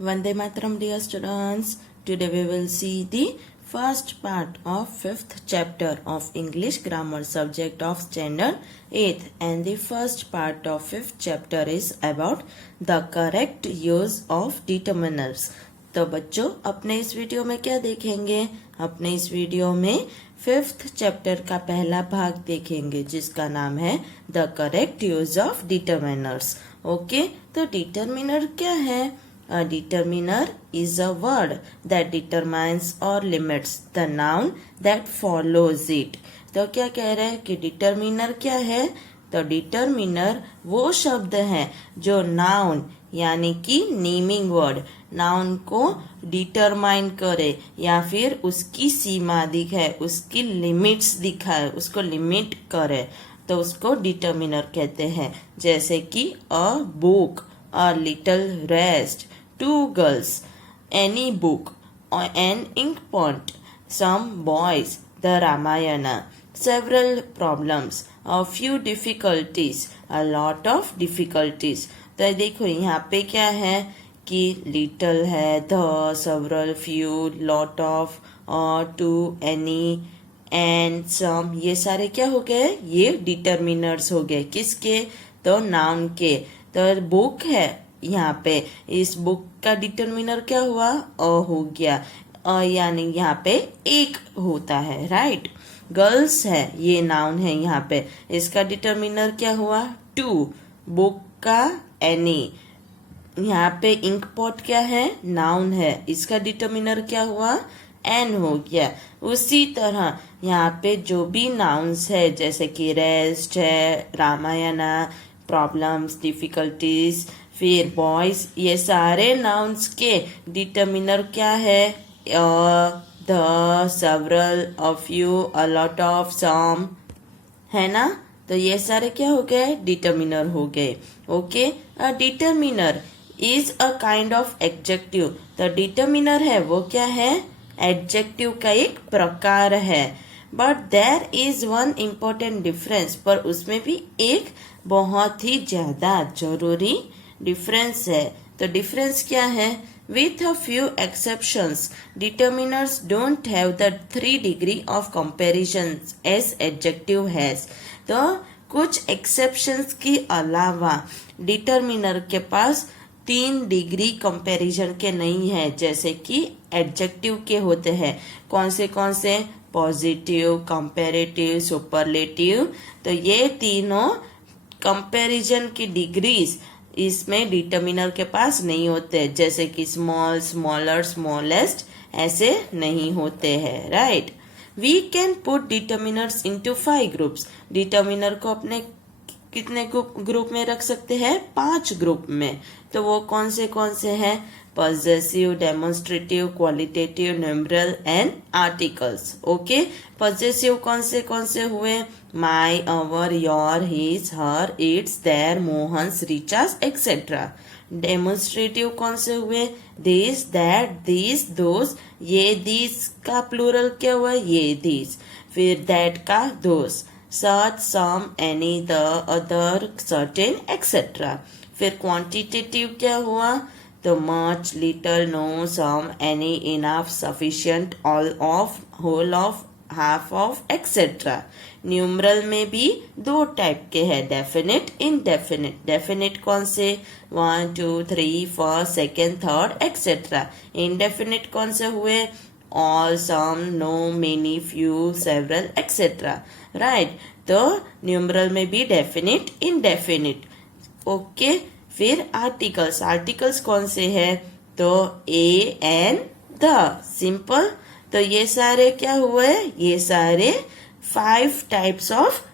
Vande Mataram, dear students. Today we will see the first part of 5th chapter of English grammar subject of standard 8th, and the first part of 5th chapter is about the correct use of determiners. तो बच्चों अपने इस video में क्या देखेंगे? अपने इस video में 5th चैप्टर का पहला भाग देखेंगे जिसका नाम है the correct use of determiners. Okay, तो डिटरमिनर क्या है? A determiner is a word that determines or limits the noun that follows it. तो क्या कह रहे हैं कि डिटरमिनर क्या है? तो डिटरमिनर वो शब्द है जो नाउन यानी कि नेमिंग वर्ड नाउन को डिटरमाइन करे या फिर उसकी सीमा दिखाए, उसकी लिमिट्स दिखाए, उसको लिमिट करे, तो उसको डिटरमिनर कहते हैं. जैसे कि a book, a little rest, two girls, any book, or an ink pot, some boys, the Ramayana, several problems, a few difficulties, a lot of difficulties. तो देखो यहाँ पे क्या है कि little है, the, several, few, lot of, two, any, and some, ये सारे क्या हो गए? ये डिटरमिनर्स हो गए. किसके? तो नाउन के. तो बुक है, यहाँ पे इस बुक का डिटरमिनर क्या हुआ? अ हो गया. अ यानी यहाँ पे एक होता है, राइट. गर्ल्स है, ये नाउन है यहाँ पे, इसका डिटरमिनर क्या हुआ? टू. बुक का एनी. यहाँ पे इंक पॉट क्या है? नाउन है, इसका डिटरमिनर क्या हुआ? एन हो गया. उसी तरह यहाँ पे जो भी नाउन्स है जैसे कि रेस्ट है, रामायणा, प्रॉब्लम्स, डिफिकल्टीज, फिर बॉयज, ये सारे नाउन्स के डिटरमिनर क्या है? The, several, a few, a lot of, some, है ना. तो ये सारे क्या हो गए? डिटरमिनर हो गए. Okay, a determiner is a kind of adjective. तो डिटरमिनर है वो क्या है? एडजेक्टिव का एक प्रकार है. But there is one important difference, पर उसमें भी एक बहुत ही ज्यादा जरूरी डिफरेंस है. तो डिफरेंस क्या है? With a few exceptions determiners don't have the 3 degree of comparison as adjective has. तो कुछ एक्सेप्शंस के अलावा डिटरमिनर के पास 3 डिग्री कंपैरिजन के नहीं है जैसे कि एडजेक्टिव के होते हैं. कौन से? Positive, comparative, superlative. तो ये तीनों कंपैरिजन की डिग्रीज इसमें डिटरमिनर के पास नहीं होते. जैसे कि स्मॉल, स्मॉलर, स्मॉलेस्ट ऐसे नहीं होते हैं, right. We can put determiners into 5 groups. Determiner को अपने कितने ग्रुप में रख सकते हैं? 5 ग्रुप में. तो वो कौन से हैं? Possessive, demonstrative, qualitative, numeral and articles. Okay, possessive कौन से हुए? My, our, your, his, her, its, their, Mohan's, Richa's, etcetera. Demonstrative कौन से हुए? This, that, this, those. ये दिस का प्लूरल क्या हुआ? ये दिस. फिर दैट का दोस. such, some, any, the, other, certain, etc. फिर क्वांटिटेटिव क्या हुआ? तो much, little, no, some, any, enough, sufficient, all of, whole of, half of, etc. Numeral में भी 2 टाइप के हैं, डेफिनेट, इनडेफिनेट. डेफिनेट कौन से? 1, 2, 3, 4, सेकेंड, थर्ड, एक्सेट्रा. इनडेफिनेट कौन से हुए? all, some, no, many, few, several, etc. Right. तो न्यूमरल में भी डेफिनेट, इनडेफिनेट. ओके, फिर आर्टिकल्स. आर्टिकल्स कौन से हैं? तो ए, एन, द. सिंपल. तो ये सारे क्या हुए? ये सारे 5 टाइप्स ऑफ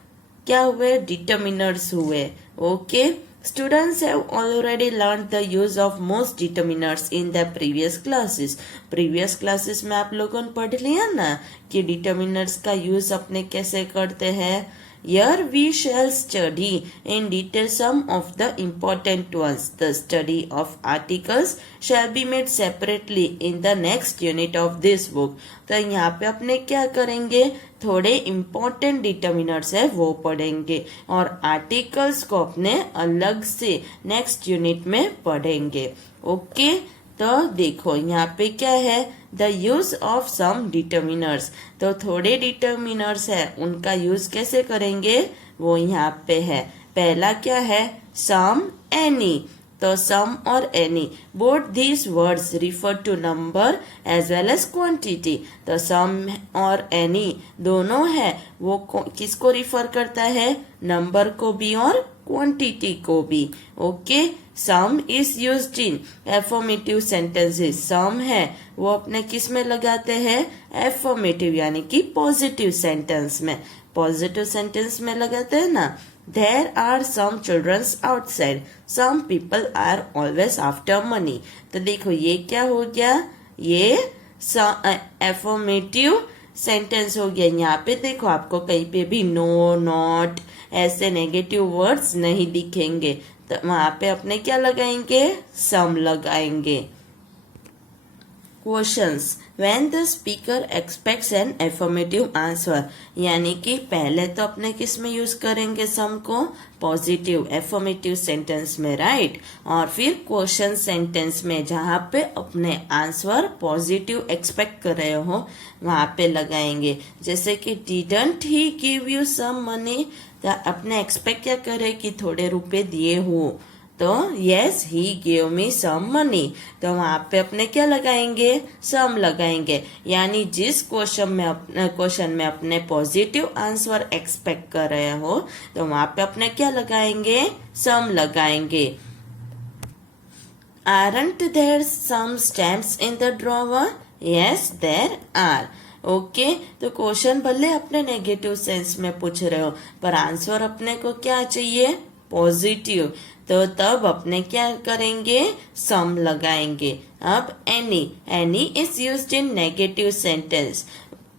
क्या हुए? डिटरमिनर्स हुए. Okay, students have already learned the use of most determiners in the previous classes. previous classes में आप लोगों ने पढ़ लिया ना कि determiners का use अपने कैसे करते हैं. Here we shall study in detail some of the important ones. The study of articles shall be made separately in the next unit of this book. तो यहाँ पे अपने क्या करेंगे? थोड़े इम्पोर्टेंट डिटरमिनर्स है वो पढ़ेंगे और आर्टिकल्स को अपने अलग से नेक्स्ट यूनिट में पढ़ेंगे. ओके, तो देखो यहाँ पे क्या है, the use of some determiners. तो थोड़े डिटर्मिनर्स है, उनका यूज कैसे करेंगे वो यहाँ पे है। पहला क्या है, सम, एनी। तो सम और any, both these words refer to number as well as quantity. तो सम और एनी दोनों है, वो किसको रिफर करता है, नंबर को भी और क्वांटिटी को भी। Okay, some is used in affirmative sentences. Some है वो अपने किस में लगाते हैं, एफर्मेटिव यानी कि पॉजिटिव सेंटेंस में। पॉजिटिव सेंटेंस में लगाते हैं ना। There are some children outside. Some people are always after money. तो देखो ये क्या हो गया, ये एफर्मेटिव सेंटेंस हो गया। यहाँ पे देखो आपको कहीं पे भी नो, नॉट ऐसे नेगेटिव वर्ड्स नहीं दिखेंगे। तो वहां पे अपने क्या लगाएंगे, सम लगाएंगे। Questions, when the speaker expects an affirmative answer, यानी कि पहले तो अपने किस में यूज करेंगे सम को, पॉजिटिव एफर्मेटिव सेंटेंस में, राइट। और फिर क्वेश्चन सेंटेंस में जहाँ पे अपने आंसर पॉजिटिव एक्सपेक्ट कर रहे हो वहां पे लगाएंगे। जैसे कि didn't he give you some money, तो अपने एक्सपेक्ट क्या करे कि थोड़े रुपए दिए हो। तो yes he give me some money, तो वहां पे अपने क्या लगाएंगे, सम लगाएंगे। यानी जिस क्वेश्चन में अपने पॉजिटिव आंसर एक्सपेक्ट कर रहे हो तो वहां पे अपने क्या लगाएंगे, सम लगाएंगे। Aren't there some stamps in the drawer? Yes, there are. Okay, तो क्वेश्चन भले अपने नेगेटिव सेंस में पूछ रहे हो पर आंसर अपने को क्या चाहिए, पॉजिटिव। तो तब अपने क्या करेंगे, सम लगाएंगे। अब any is used in negative sentence.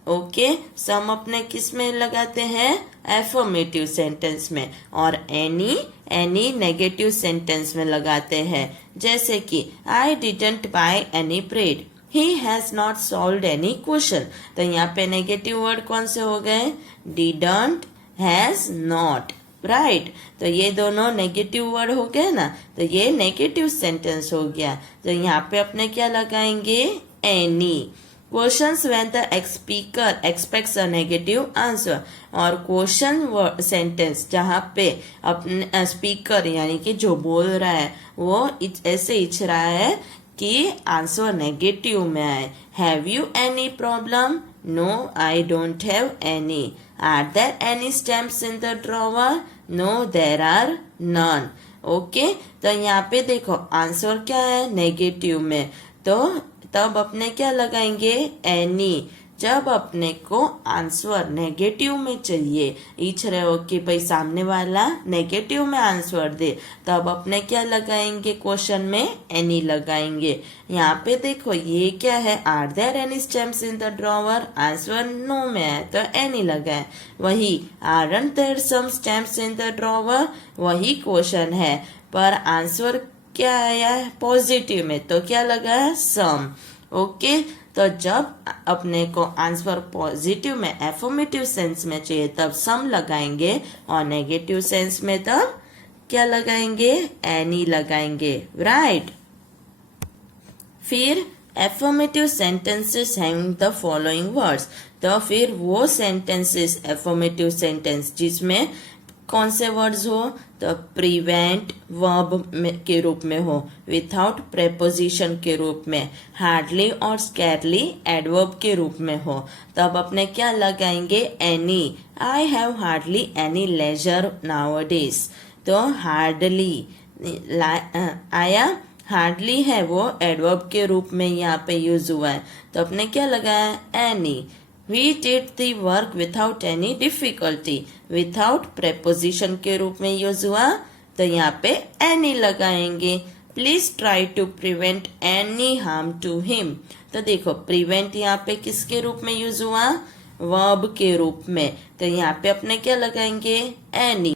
Okay, some अपने किस में लगाते हैं, एफर्मेटिव सेंटेंस में, और एनी नेगेटिव सेंटेंस में लगाते हैं। जैसे कि I didn't by any bread, he has not solved any question. तो यहाँ पे नेगेटिव वर्ड कौन से हो गए, डिडंट, हैज, नॉट, राइट। तो ये दोनों नेगेटिव वर्ड हो गए ना, तो ये नेगेटिव सेंटेंस हो गया। तो यहाँ पे अपने क्या लगाएंगे, any. Questions when the speaker aspects a negative answer, और क्वेश्चन सेंटेंस जहाँ पे अपने स्पीकर यानी कि जो बोल रहा है वो ऐसे इच्छ रहा है कि आंसर नेगेटिव में आए। Have you any problem, no I don't have any. Are there any stamps in the drawer, no there are none. Okay, तो यहाँ पे देखो आंसर क्या है, नेगेटिव में, तो तब अपने क्या लगाएंगे, एनी। जब अपने को आंसर नेगेटिव में चाहिए, इच्छ रहे हो कि भाई सामने वाला नेगेटिव में आंसर दे, तब अपने क्या लगाएंगे, क्वेश्चन में एनी लगाएंगे। यहाँ पे देखो ये क्या है, are there any stamps in the drawer, answer no में है तो एनी लगाए। वही aren't there some stamps in the drawer, वही क्वेश्चन है पर आंसर क्या आया है, पॉजिटिव में, तो क्या लगा है, सम। ओके, तो जब अपने को आंसर पॉजिटिव में एफर्मेटिव सेंस में चाहिए तब सम लगाएंगे, और नेगेटिव सेंस में तब क्या लगाएंगे, एनी लगाएंगे, राइट। फिर affirmative sentences having the following words, तो फिर वो सेंटेंसेस एफर्मेटिव सेंटेंस जिसमें कौन से वर्ड्स हो, तो प्रिवेंट वर्ब के रूप में हो, विथआउट प्रेपोजिशन के रूप में, हार्डली और स्कैरली एडवर्ब के रूप में हो, तब अपने क्या लगाएंगे, any. I have hardly any leisure nowadays, तो हार्डली आया, हार्डली है वो एडवर्ब के रूप में यहाँ पे यूज हुआ है, तो अपने क्या लगाया, any. We did the work without any difficulty, without preposition के रूप में यूज हुआ तो यहाँ पे any लगाएंगे। Please try to prevent any harm to him, तो देखो prevent यहाँ पे किसके रूप में यूज हुआ, verb के रूप में, तो यहाँ पे अपने क्या लगाएंगे, any।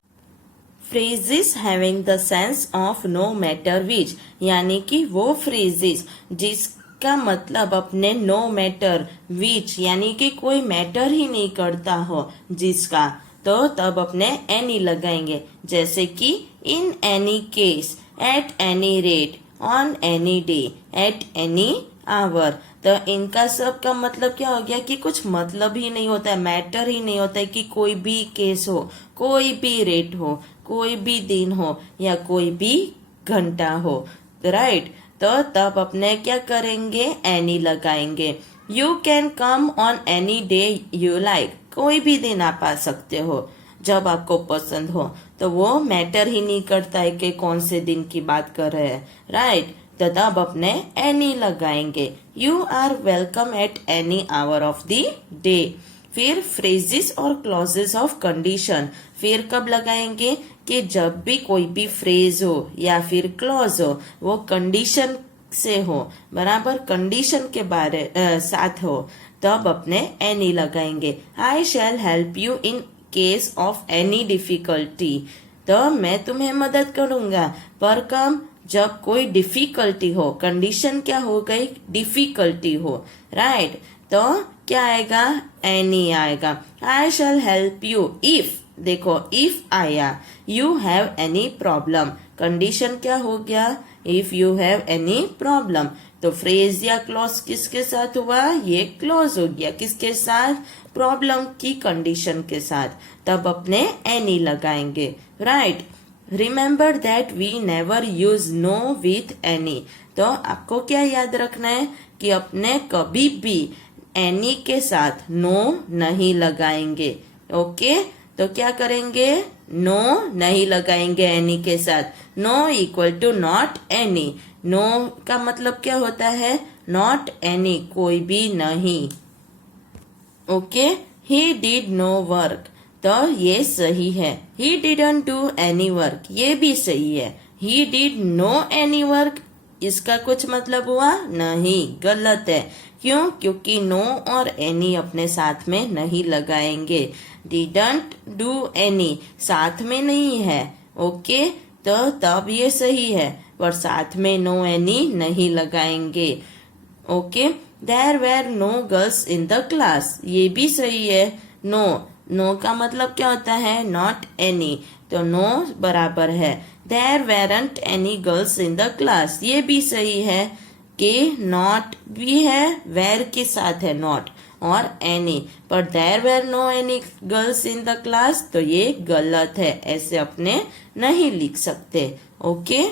phrases having the sense of no matter which, यानी कि वो phrases जिसका मतलब अपने नो मैटर विच यानी कि कोई मैटर ही नहीं करता हो जिसका, तो तब अपने एनी लगाएंगे। जैसे कि in any case, at any rate, on any day at any hour. तो इनका सब का मतलब क्या हो गया कि कुछ मतलब ही नहीं होता है, मैटर ही नहीं होता है कि कोई भी केस हो, कोई भी रेट हो, कोई भी दिन हो या कोई भी घंटा हो, राइट। तो तब अपने क्या करेंगे, एनी लगाएंगे। You can come on any day you like, कोई भी दिन आप आ सकते हो जब आपको पसंद हो। तो वो मैटर ही नहीं करता है कि कौन से दिन की बात कर रहे हैं, राइट। तो तब अपने एनी लगाएंगे। You are welcome at any hour of the day. फिर फ्रेजेस और क्लॉजेस ऑफ कंडीशन, फिर कब लगाएंगे कि जब भी कोई भी फ्रेज हो या फिर क्लॉज हो वो कंडीशन से हो, बराबर कंडीशन के बारे साथ हो, तब अपने एनी लगाएंगे। I shall help you in case of any difficulty, तो मैं तुम्हें मदद करूंगा, पर कब, जब कोई डिफिकल्टी हो। कंडीशन क्या हो गई, डिफिकल्टी हो, राइट। तो क्या आएगा, एनी आएगा। आई शैल हेल्प यू इफ, देखो इफ आया, you have any problem, condition क्या हो गया, if you have any problem. तो फ्रेज या क्लॉज किसके साथ हुआ, ये क्लॉज हो गया, किसके साथ, प्रॉब्लम की कंडीशन के साथ। तब अपने एनी लगाएंगे, right. Remember that we never use no with any, तो आपको क्या याद रखना है कि अपने कभी भी एनी के साथ नो नहीं लगाएंगे, ओके। तो क्या करेंगे, नो नहीं लगाएंगे एनी के साथ। No equal to not any, no का मतलब क्या होता है, नॉट एनी, कोई भी नहीं, okay. He did no work, तो ये सही है। He didn't do any work, ये भी सही है। He did no any work, इसका कुछ मतलब हुआ नहीं, गलत है। क्यों, क्योंकि नो और एनी अपने साथ में नहीं लगाएंगे। डिडंट डू एनी साथ में नहीं है, ओके, तो तब ये सही है, पर साथ में नो एनी नहीं लगाएंगे, okay. There were no girls in the class, ये भी सही है। नो, नो का मतलब क्या होता है, नॉट एनी, तो नो बराबर है there weren't any girls in the class, ये भी सही है कि नॉट भी है, वेर के साथ है नॉट और एनी, पर there were no any girls in the class, तो ये गलत है, ऐसे अपने नहीं लिख सकते, ओके।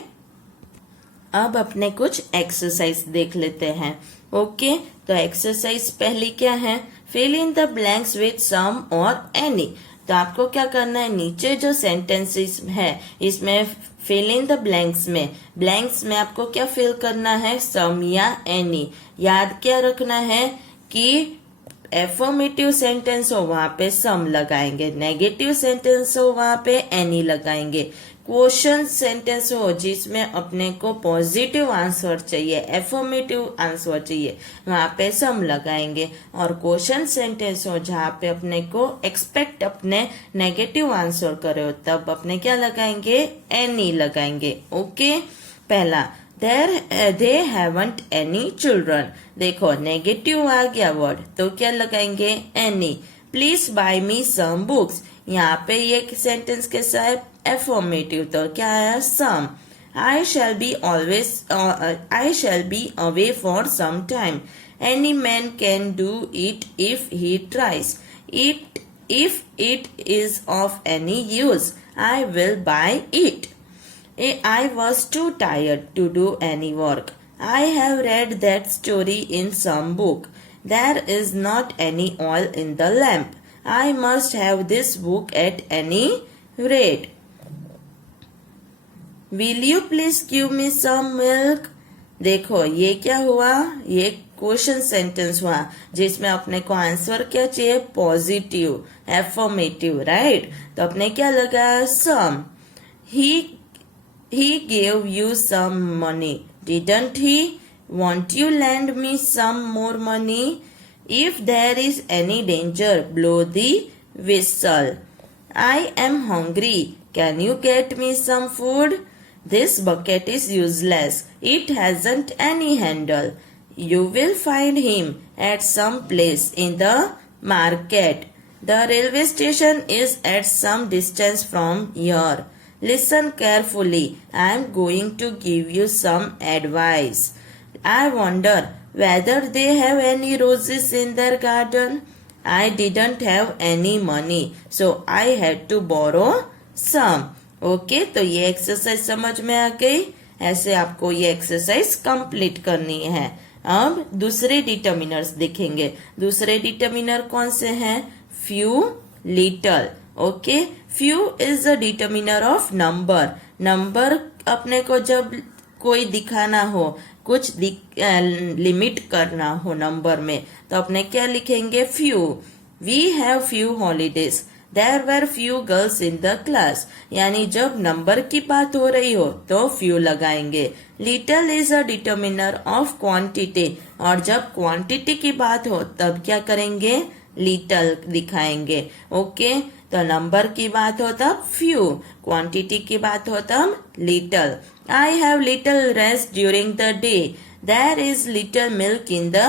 अब अपने कुछ एक्सरसाइज देख लेते हैं, ओके। तो एक्सरसाइज पहली क्या है, fill in the blanks with some और एनी। तो आपको क्या करना है, नीचे जो सेंटेंसेस है इसमें फिल इन द ब्लैंक्स में आपको क्या फिल करना है, सम या एनी। याद क्या रखना है कि एफर्मेटिव सेंटेंस हो वहां पे सम लगाएंगे, नेगेटिव सेंटेंस हो वहां पे एनी लगाएंगे। क्वेश्चन सेंटेंस हो जिसमें अपने को पॉजिटिव आंसर चाहिए, एफर्मेटिव आंसर चाहिए, वहां पे सम लगाएंगे। और क्वेश्चन सेंटेंस हो जहाँ पे अपने को एक्सपेक्ट अपने नेगेटिव आंसर करे हो, तब अपने क्या लगाएंगे, एनी लगाएंगे, ओके। पहला, दे हैवंट एनी चिल्ड्रन, देखो नेगेटिव आ गया वर्ड, तो क्या लगाएंगे, any. Please buy me some books, यहाँ पे ये सेंटेंस के साथ एफर्मेटिव, तो क्या आया, सम। I shall be away for some time. Any man can do it if he tries. If it is of any use, I will buy it. I was too tired to do any work. I have read that story in some book. There is not any oil in the lamp. I must have this book at any rate. Will you please give me some milk? देखो ये क्या हुआ, ये question sentence हुआ जिसमें अपने को answer क्या चाहिए, पॉजिटिव, एफर्मेटिव, राइट। तो अपने क्या लगा, सम। He gave you some money, didn't he? Won't you lend me some more money? If there is any danger, blow the whistle. I am hungry. Can you get me some food? This bucket is useless. It hasn't any handle. You will find him at some place in the market. The railway station is at some distance from here. Listen carefully. I am going to give you some advice. I wonder whether they have any roses in their garden. I didn't have any money, so I had to borrow some. Okay, तो ये exercise समझ में आ गई। ऐसे आपको ये exercise complete करनी है। अब दूसरे डिटर्मिनर्स देखेंगे। दूसरे डिटर्मिनर कौन से हैं? Few, little. Okay, few is the determiner of number. Number अपने को जब कोई दिखाना हो, कुछ लिमिट करना हो नंबर में, तो अपने क्या लिखेंगे? Few. We have few holidays. There were few girls in the class. यानी जब नंबर की बात हो रही हो तो few लगाएंगे। Little is a determiner of quantity. और जब quantity की बात हो तब क्या करेंगे? Little दिखाएंगे। ओके, तो नंबर की बात हो तब few, क्वांटिटी की बात हो तब little. I have little rest during the day. There is little milk in the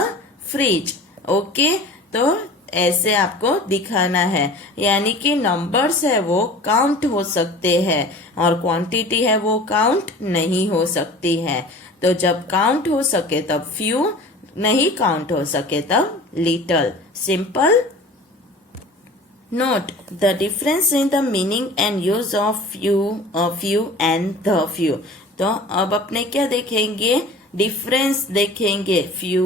fridge. Okay, तो ऐसे आपको दिखाना है। यानी कि नंबर्स है वो काउंट हो सकते हैं और क्वांटिटी है वो काउंट नहीं हो सकती है। तो जब काउंट हो सके तब फ्यू, नहीं काउंट हो सके तब little. Simple. Note the difference in the meaning and use of few and the few. तो अब अपने क्या देखेंगे? डिफरेंस देखेंगे। फ्यू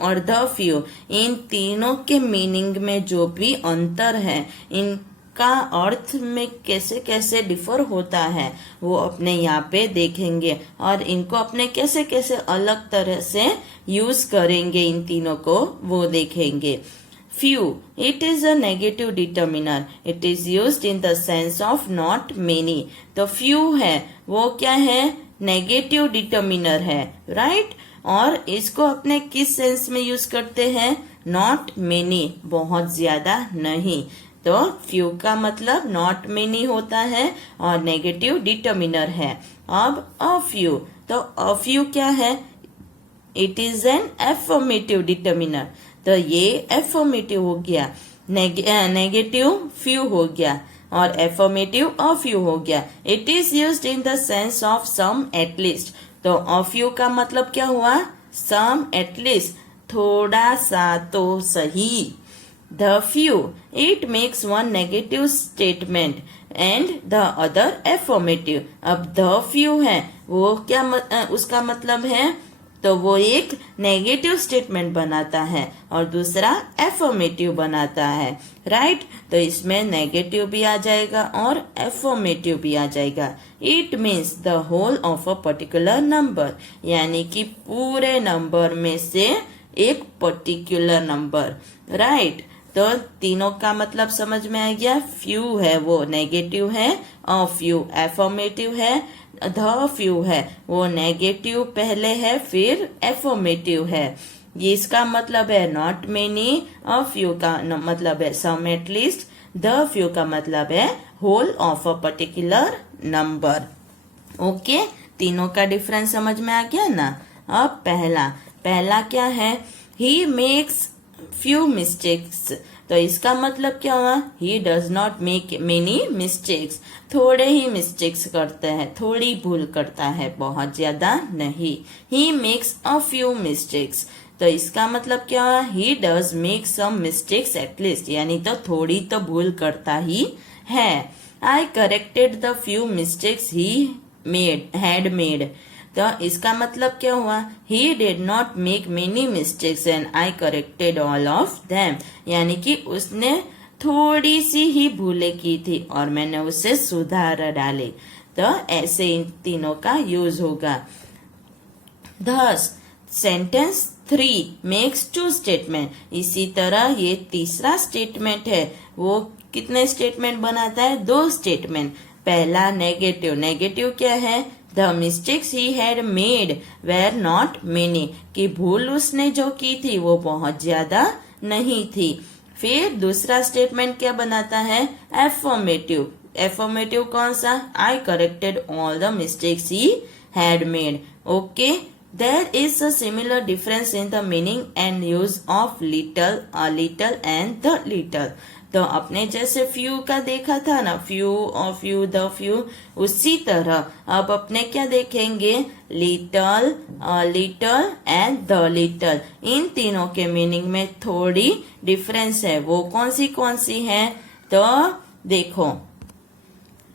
और द फ्यू, इन तीनों के मीनिंग में जो भी अंतर है, इनका अर्थ में कैसे कैसे डिफर होता है, वो अपने यहाँ पे देखेंगे और इनको अपने कैसे कैसे अलग तरह से यूज करेंगे, इन तीनों को वो देखेंगे। Few, it is a negative determiner. It is used in the sense of not many. तो few है वो क्या है? नेगेटिव डिटर्मिनर है, राइट। और इसको अपने किस सेंस में यूज करते हैं? नॉट मेनी, बहुत ज्यादा नहीं। तो फ्यू का मतलब नॉट मेनी होता है और नेगेटिव डिटर्मिनर है। अब अ फ्यू, तो अ फ्यू क्या है? It is an affirmative determiner. तो ये एफर्मेटिव हो गया, नेगेटिव फ्यू हो गया और एफर्मेटिव अ फ्यू हो गया। It is used in the sense of some at least. तो अ फ्यू का मतलब क्या हुआ? सम एटलीस्ट, थोड़ा सा तो सही। The few, it makes one negative statement and the other affirmative. अब द फ्यू है वो क्या उसका मतलब है? तो वो एक नेगेटिव स्टेटमेंट बनाता है और दूसरा एफर्मेटिव बनाता है, राइट। तो इसमें नेगेटिव भी आ जाएगा और एफर्मेटिव भी आ जाएगा। It means the whole of a particular number, यानी कि पूरे नंबर में से एक पर्टिकुलर नंबर, राइट। तो तीनों का मतलब समझ में आ गया। फ्यू है वो नेगेटिव है, अ फ्यू एफर्मेटिव है, द फ्यू है वो नेगेटिव पहले है फिर एफर्मेटिव है। ये इसका मतलब है नॉट मेनी, अ फ्यू का मतलब है सम एटलीस्ट, द फ्यू का मतलब है whole of a particular number. Okay, तीनों का डिफरेंस समझ में आ गया ना। अब पहला क्या है? He makes few mistakes. तो इसका मतलब क्या हुआ? He does not make many mistakes. थोड़े ही मिस्टेक्स करते हैं, थोड़ी भूल करता है, बहुत ज्यादा नहीं। He makes a few mistakes. तो इसका मतलब क्या हुआ? He does make some mistakes at least, यानी तो थोड़ी तो भूल करता ही है। I corrected the few mistakes he had made. तो इसका मतलब क्या हुआ? He did not make many mistakes and I corrected all of them, यानी कि उसने थोड़ी सी ही भूलें की थी और मैंने उसे सुधार डाले। तो ऐसे इन तीनों का यूज होगा। Thus sentence 3 makes 2 statement. इसी तरह ये तीसरा स्टेटमेंट है वो कितने स्टेटमेंट बनाता है? 2 स्टेटमेंट। पहला नेगेटिव क्या है? The mistakes he had made were not many, कि भूल उसने जो की थी वो बहुत ज्यादा नहीं थी। फिर दूसरा स्टेटमेंट क्या बनाता है? एफर्मेटिव कौन सा? I corrected all the mistakes he had made. Okay, there is a similar difference in the meaning and use of little, a little and the little. तो अपने जैसे फ्यू का देखा था ना, फ्यू और फ्यू, द फ्यू, उसी तरह अब अपने क्या देखेंगे, little, little and the little. इन तीनों के मीनिंग में थोड़ी डिफरेंस है। वो कौन सी है? तो देखो,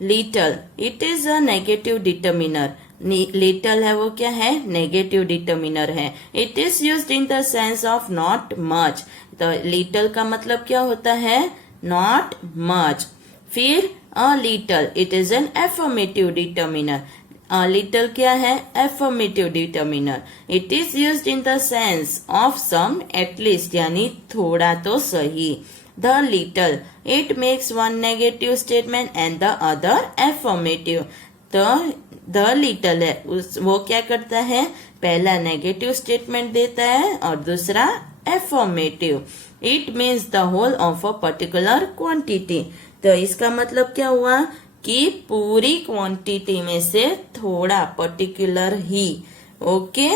little, it is a negative determiner. Little है वो क्या है? नेगेटिव डिटर्मिनर है। It is used in the sense of not much. तो लिटल का मतलब क्या होता है? Not much. फिर a little, it is an affirmative determiner. A little क्या है? Affirmative determiner. It is used in the sense of some, at least, यानी थोड़ा तो सही। The little, it makes one negative statement and the other affirmative. तो the little है वो क्या करता है? पहला नेगेटिव स्टेटमेंट देता है और दूसरा affirmative. It means the whole of a particular quantity. तो इसका मतलब क्या हुआ कि पूरी क्वांटिटी में से थोड़ा, पर्टिकुलर ही। ओके,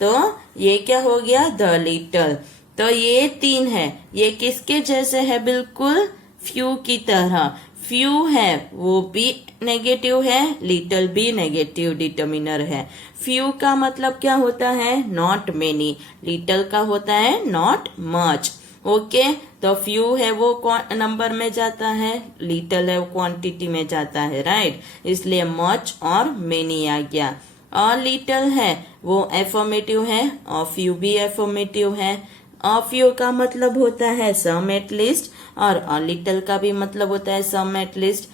तो ये क्या हो गया? The little. तो ये तीन है, ये किसके जैसे है? बिल्कुल फ्यू की तरह। फ्यू है वो भी नेगेटिव है, लिटल भी नेगेटिव डिटर्मिनर है। फ्यू का मतलब क्या होता है? Not many. लिटल का होता है नॉट मच। ओके, तो फ्यू है वो नंबर में जाता है, लिटल है वो क्वांटिटी में जाता है, राइट? इसलिए मच और मेनी आ गया। और लिटल है वो एफर्मेटिव है और फ्यू भी एफर्मेटिव है। अ फ्यू का मतलब होता है सम एट लीस्ट और अ लिटल का भी मतलब होता है सम एट लीस्ट।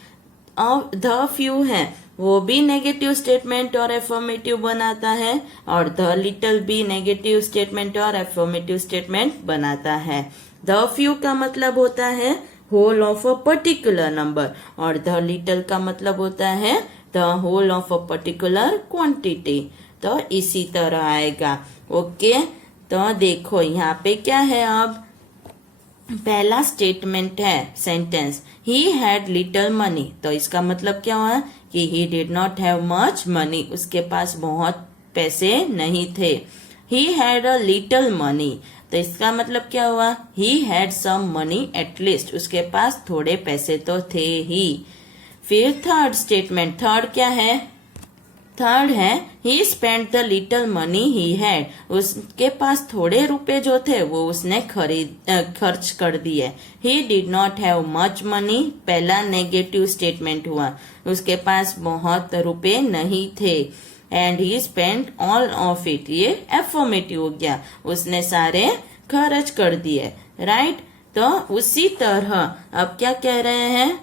द फ्यू है वो भी नेगेटिव स्टेटमेंट और एफर्मेटिव बनाता है और द लिटल भी नेगेटिव स्टेटमेंट और एफर्मेटिव स्टेटमेंट बनाता है। द फ्यू का मतलब होता है whole of a particular number और द लिटल का मतलब होता है the whole of a particular quantity. तो इसी तरह आएगा। ओके, तो देखो यहाँ पे क्या है, अब पहला स्टेटमेंट है, sentence, he had little money. तो इसका मतलब क्या हुआ कि he did not have much money, उसके पास बहुत पैसे नहीं थे। He had a little money, तो इसका मतलब क्या हुआ? He had some money at least, उसके पास थोड़े पैसे तो थे ही। फिर थर्ड स्टेटमेंट, थर्ड क्या है? थर्ड है he spend the little money he had, उसके पास थोड़े रुपए जो थे वो उसने खर्च कर दिए। ही did not have much money, पहला नेगेटिव स्टेटमेंट हुआ, उसके पास बहुत रुपए नहीं थे। And he spend all of it, ये एफर्मेटिव हो गया, उसने सारे खर्च कर दिए, राइट? तो उसी तरह अब क्या कह रहे हैं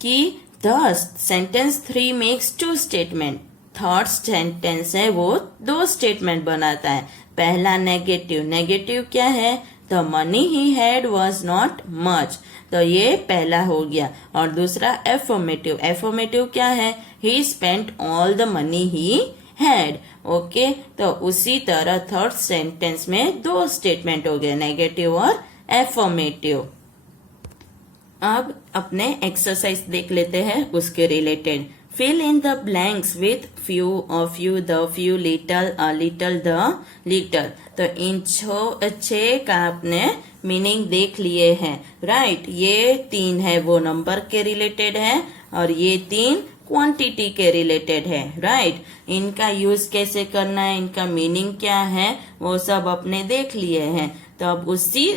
कि thus sentence 3 makes 2 statement. Third sentence है वो 2 स्टेटमेंट बनाता है। पहला नेगेटिव, नेगेटिव क्या है? The money he had was not much, तो ये पहला हो गया। और दूसरा एफर्मेटिव, एफर्मेटिव क्या है? ही spent all the money he had. Okay, तो उसी तरह थर्ड सेंटेंस में 2 स्टेटमेंट हो गए, नेगेटिव और एफर्मेटिव। अब अपने एक्सरसाइज देख लेते हैं उसके related. Fill in the blanks with few, a few, the few, little, a little, the little. तो इन 6 का आपने मीनिंग देख लिए हैं, राइट? ये 3 है वो नंबर के रिलेटेड है और ये 3 क्वांटिटी के रिलेटेड है, राइट? इनका यूज कैसे करना है, इनका मीनिंग क्या है, वो सब अपने देख लिए हैं। तो अब उसी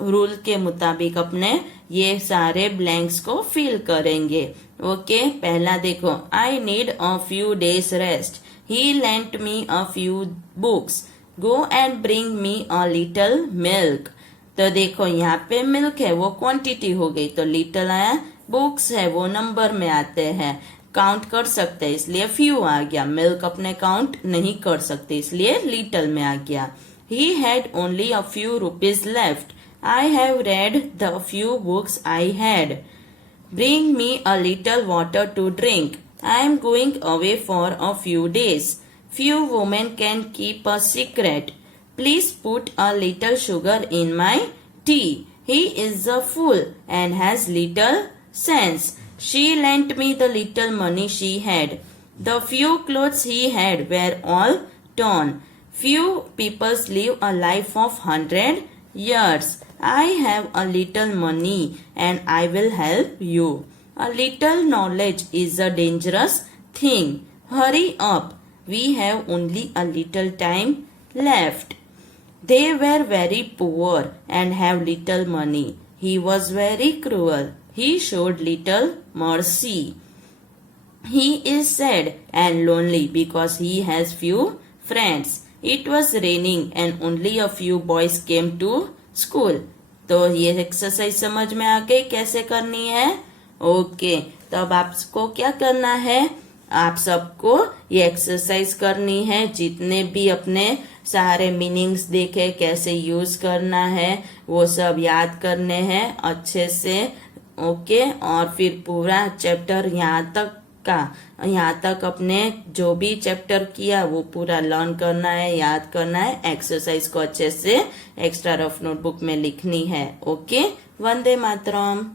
रूल के मुताबिक अपने ये सारे ब्लैंक्स को फिल करेंगे। ओके, पहला देखो, I need a few days rest, he lent me a few books, go and bring me a little milk. तो देखो यहाँ पे मिल्क है वो क्वांटिटी हो गई, तो लिटल आया। बुक्स है वो नंबर में आते हैं, काउंट कर सकते हैं इसलिए फ्यू आ गया। मिल्क अपने काउंट नहीं कर सकते इसलिए लिटल में आ गया। He had only a few rupees left, I have read the few books I had. Bring me a little water to drink. I am going away for a few days. Few women can keep a secret. Please put a little sugar in my tea. He is a fool and has little sense. She lent me the little money she had. The few clothes he had were all torn. Few people live a life of 100 Yes, I have a little money and I will help you. A little knowledge is a dangerous thing. Hurry up. We have only a little time left. They were very poor and have little money. He was very cruel. He showed little mercy. He is sad and lonely because he has few friends. It was raining and only a few boys came to school. तो ये exercise समझ में आ गई कैसे करनी है? Okay, तो अब आपको क्या करना है? आप सबको ये एक्सरसाइज करनी है। जितने भी अपने सारे मीनिंग्स देखे कैसे यूज करना है वो सब याद करने हैं अच्छे से। ओके, और फिर पूरा चैप्टर यहाँ तक अपने जो भी चैप्टर किया वो पूरा लर्न करना है, याद करना है। एक्सरसाइज को अच्छे से एक्स्ट्रा रफ नोटबुक में लिखनी है। ओके, वंदे मातरम।